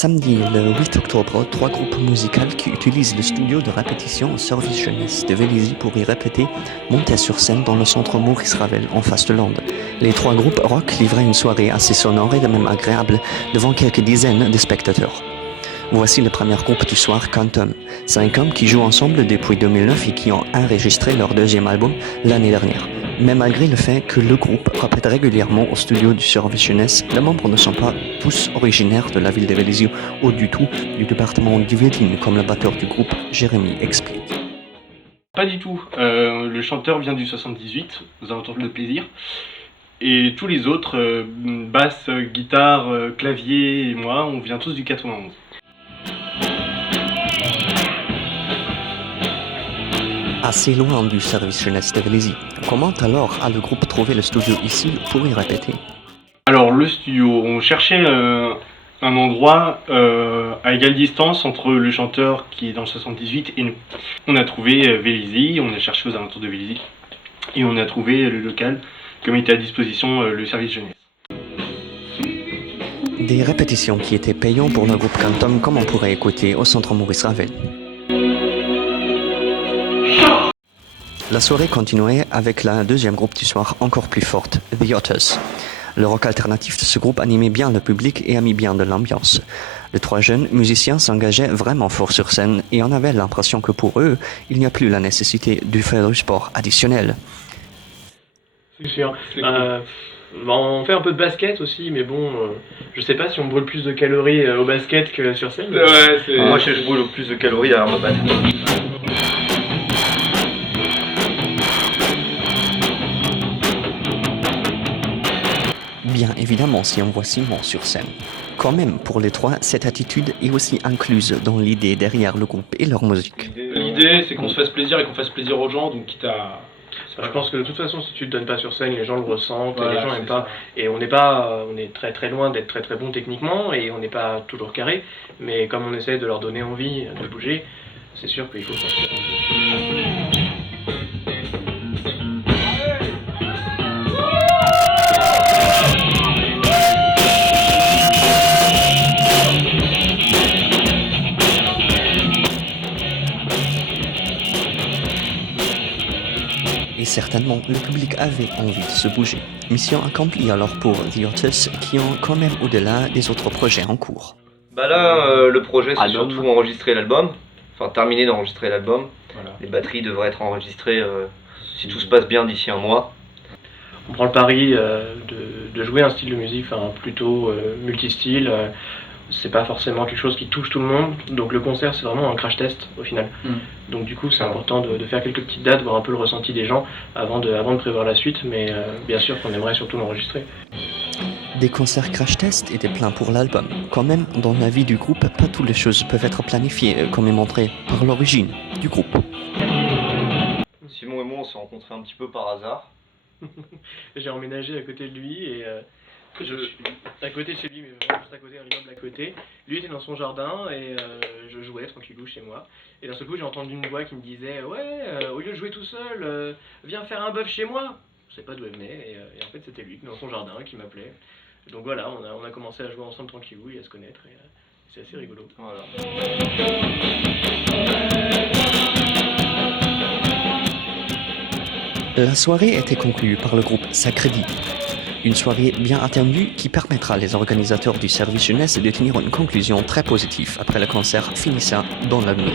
Samedi, le 8 octobre, trois groupes musicaux qui utilisent le studio de répétition au service jeunesse de Vélizy pour y répéter montaient sur scène dans le centre Maurice Ravel, en face de Londres. Les trois groupes rock livraient une soirée assez sonore et de même agréable devant quelques dizaines de spectateurs. Voici le premier groupe du soir, Quantum. 5 hommes qui jouent ensemble depuis 2009 et qui ont enregistré leur deuxième album l'année dernière. Mais malgré le fait que le groupe répète régulièrement au studio du service jeunesse, les membres ne sont pas tous originaires de la ville de Vélizy ou du tout du département du Yvelines, comme le batteur du groupe, Jérémy, explique. Pas du tout. Le chanteur vient du 78, aux alentours de Plaisir. Et tous les autres, basse, guitare, clavier et moi, on vient tous du 91. Assez loin du service jeunesse de Vélizy. Comment alors a le groupe trouvé le studio ici pour y répéter? Alors le studio, on cherchait un endroit à égale distance entre le chanteur qui est dans le 78 et nous. On a trouvé Vélizy, on a cherché aux alentours de Vélizy et on a trouvé le local comme était à disposition le service jeunesse. Des répétitions qui étaient payantes pour le groupe Quantum comme on pourrait écouter au centre Maurice Ravel. La soirée continuait avec la deuxième groupe du soir encore plus forte, The Otters. Le rock alternatif de ce groupe animait bien le public et a mis bien de l'ambiance. Les trois jeunes musiciens s'engageaient vraiment fort sur scène et on avait l'impression que pour eux, il n'y a plus la nécessité de faire du sport additionnel. C'est sûr. On fait un peu de basket aussi, mais bon, je sais pas si on brûle plus de calories au basket que sur scène. Ouais, moi je brûle plus de calories à ma batte. Bien évidemment si on voit Simon sur scène. Quand même, pour les trois, cette attitude est aussi incluse dans l'idée derrière le groupe et leur musique. L'idée, c'est qu'on se fasse plaisir et qu'on fasse plaisir aux gens, donc quitte à... Je pense que de toute façon, si tu te donnes pas sur scène, les gens le ressentent, Voilà, les gens aiment pas. Et on est très très loin d'être très très bon techniquement et on n'est pas toujours carré. Mais comme on essaie de leur donner envie de bouger, c'est sûr qu'il faut sortir. Et certainement, le public avait envie de se bouger. Mission accomplie alors pour The Otters qui ont quand même au-delà des autres projets en cours. Bah là, le projet c'est surtout enregistrer l'album, enfin terminer d'enregistrer l'album. Voilà. Les batteries devraient être enregistrées si tout se passe bien d'ici un mois. On prend le pari de jouer un style de musique plutôt multistyle. C'est pas forcément quelque chose qui touche tout le monde, donc le concert c'est vraiment un crash test au final. Donc du coup c'est important de faire quelques petites dates, voir un peu le ressenti des gens avant de prévoir la suite, mais bien sûr qu'on aimerait surtout l'enregistrer. Des concerts crash test étaient pleins pour l'album. Quand même, dans la vie du groupe, pas toutes les choses peuvent être planifiées, comme est montré par l'origine du groupe. Simon et moi on s'est rencontrés un petit peu par hasard. J'ai emménagé à côté de lui et à côté de chez lui, mais vraiment juste à côté, un immeuble à côté. Lui était dans son jardin et je jouais tranquillou chez moi. Et d'un seul coup, j'ai entendu une voix qui me disait « Ouais, au lieu de jouer tout seul, viens faire un bœuf chez moi !» Je sais pas d'où elle venait et en fait c'était lui dans son jardin qui m'appelait. Donc voilà, on a commencé à jouer ensemble tranquillou et à se connaître et c'est assez rigolo. Voilà. La soirée était conclue par le groupe Sacredi. Une soirée bien attendue qui permettra les organisateurs du service jeunesse de tenir une conclusion très positive après le concert finissant dans la nuit.